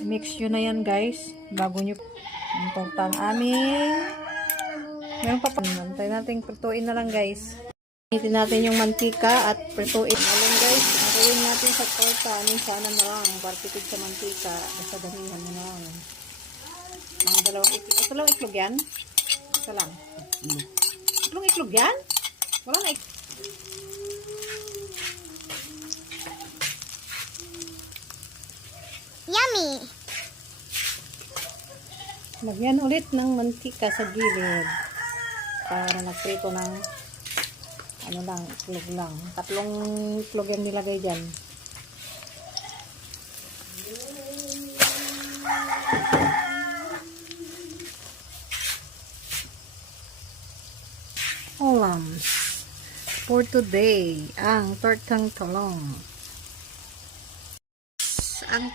Mix nyo na yan guys. Bago nyo ang aming meron pa pa. Antay natin prituin na lang guys. Initin natin yung mantika at prituin. Alam guys, prituin natin sa torta. Anong sana na lang. Partikid sa mantika. Basta damihan mo na lang. Mga dalawang itlog. Dalawang itlog yan? Isa lang. Dalawang itlog yan? Wala na itlog. Yummy! Lagyan ulit ng mantika sa gilid. Para nagprito ng ano lang, itlog lang. 3 itlog yan nilagay dyan. Ulams for today, ang tortang talong. Ang